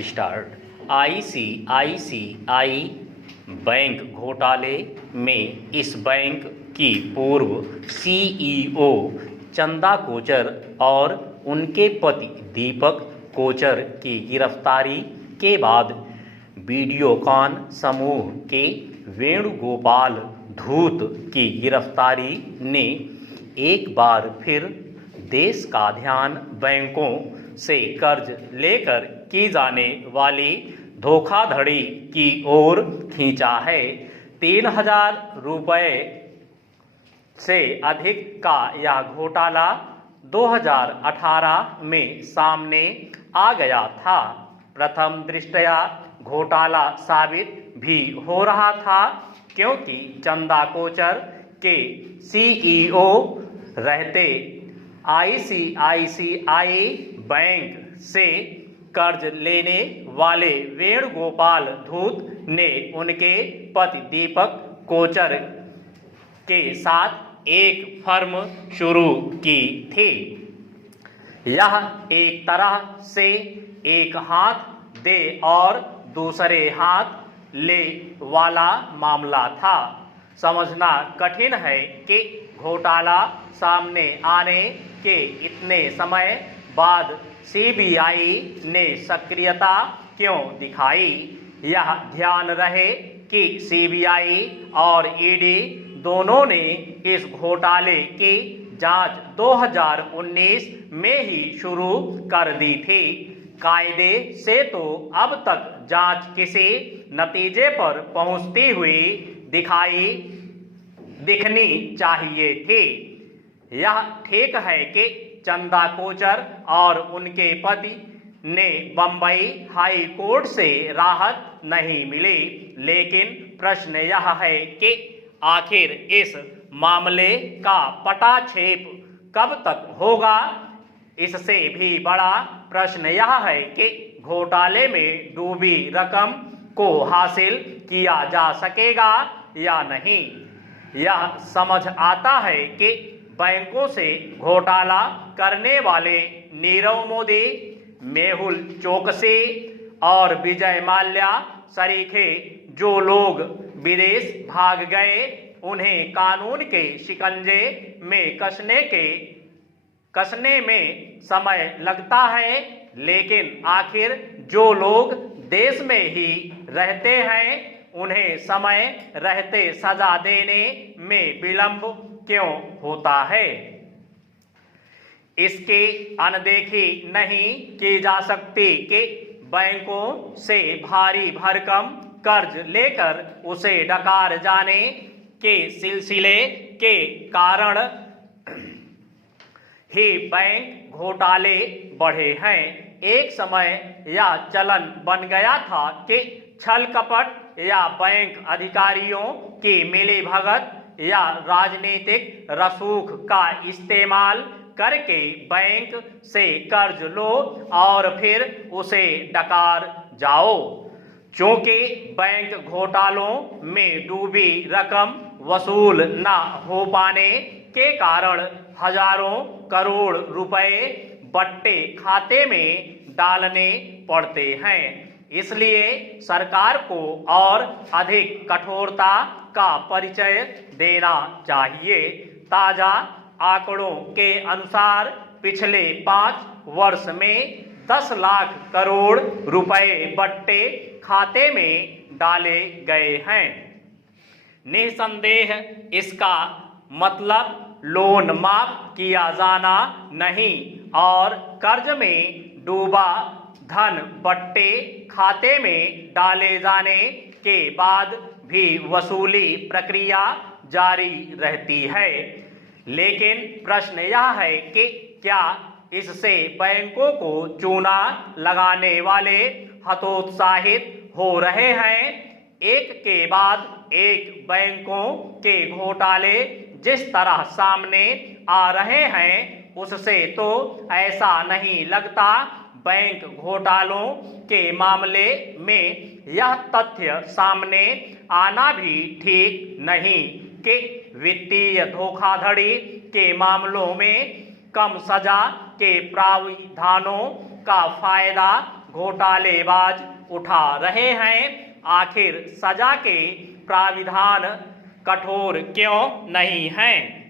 Start. ICICI bank घोटाले में इस बैंक की पूर्व सीईओ चंदा कोचर और उनके पति दीपक कोचर की गिरफ्तारी के बाद वीडियोकॉन समूह के वेणुगोपाल धूत की गिरफ्तारी ने एक बार फिर देश का ध्यान बैंकों से कर्ज लेकर की जाने वाली धोखाधड़ी की ओर खींचा है। 3,000 रुपये से अधिक का यह घोटाला 2018 में सामने आ गया था। प्रथम दृष्टया घोटाला साबित भी हो रहा था क्योंकि चंदा कोचर के सीईओ रहते आईसीआईसीआई बैंक से कर्ज लेने वाले वेणुगोपाल धूत ने उनके पति दीपक कोचर के साथ एक फर्म शुरू की थी। यह एक तरह से एक हाथ दे और दूसरे हाथ ले वाला मामला था। समझना कठिन है कि घोटाला सामने आने के इतने समय बाद सीबीआई ने सक्रियता क्यों दिखाई। यह ध्यान रहे कि सीबीआई और ईडी दोनों ने इस घोटाले की जांच 2019 में ही शुरू कर दी थी। कायदे से तो अब तक जांच किसी नतीजे पर पहुंचती हुई दिखनी चाहिए थी। यह ठीक है कि चंदा कोचर और उनके पति ने बंबई हाई कोर्ट से राहत नहीं मिली, लेकिन प्रश्न यह है कि आखिर इस मामले का पटाक्षेप कब तक होगा। इससे भी बड़ा प्रश्न यह है कि घोटाले में डूबी रकम को हासिल किया जा सकेगा या नहीं। यह समझ आता है कि बैंकों से घोटाला करने वाले नीरव मोदी, मेहुल चोकसी और विजय माल्या सरीखे जो लोग विदेश भाग गए, उन्हें कानून के शिकंजे में कसने में समय लगता है, लेकिन आखिर जो लोग देश में ही रहते हैं उन्हें समय रहते सजा देने में विलंब क्यों होता है। इसकी अनदेखी नहीं की जा सकती कि बैंकों से भारी भरकम कर्ज लेकर उसे डकार जाने के सिलसिले के कारण ही बैंक घोटाले बढ़े हैं। एक समय यह चलन बन गया था कि छल कपट या बैंक अधिकारियों की मिलीभगत या राजनीतिक रसूख का इस्तेमाल करके बैंक से कर्ज लो और फिर उसे डकार जाओ। चूंकि बैंक घोटालों में डूबी रकम वसूल न हो पाने के कारण हजारों करोड़ रुपए बट्टे खाते में डालने पड़ते हैं। इसलिए सरकार को और अधिक कठोरता का परिचय देना चाहिए। ताजा आंकड़ों के अनुसार पिछले 5 वर्ष में 10 लाख करोड़ रुपए बट्टे खाते में डाले गए हैं। निसंदेह इसका मतलब लोन माफ किया जाना नहीं और कर्ज में डूबा धन बट्टे खाते में डाले जाने के बाद भी वसूली प्रक्रिया जारी रहती है। लेकिन प्रश्न यह है कि क्या इससे बैंकों को चूना लगाने वाले हतोत्साहित हो रहे हैं। एक के बाद एक बैंकों के घोटाले जिस तरह सामने आ रहे हैं, उससे तो ऐसा नहीं लगता। बैंक घोटालों के मामले में यह तथ्य सामने आना भी ठीक नहीं कि वित्तीय धोखाधड़ी के मामलों में कम सजा के प्रावधानों का फायदा घोटालेबाज उठा रहे हैं। आखिर सजा के प्राविधान कठोर क्यों नहीं हैं?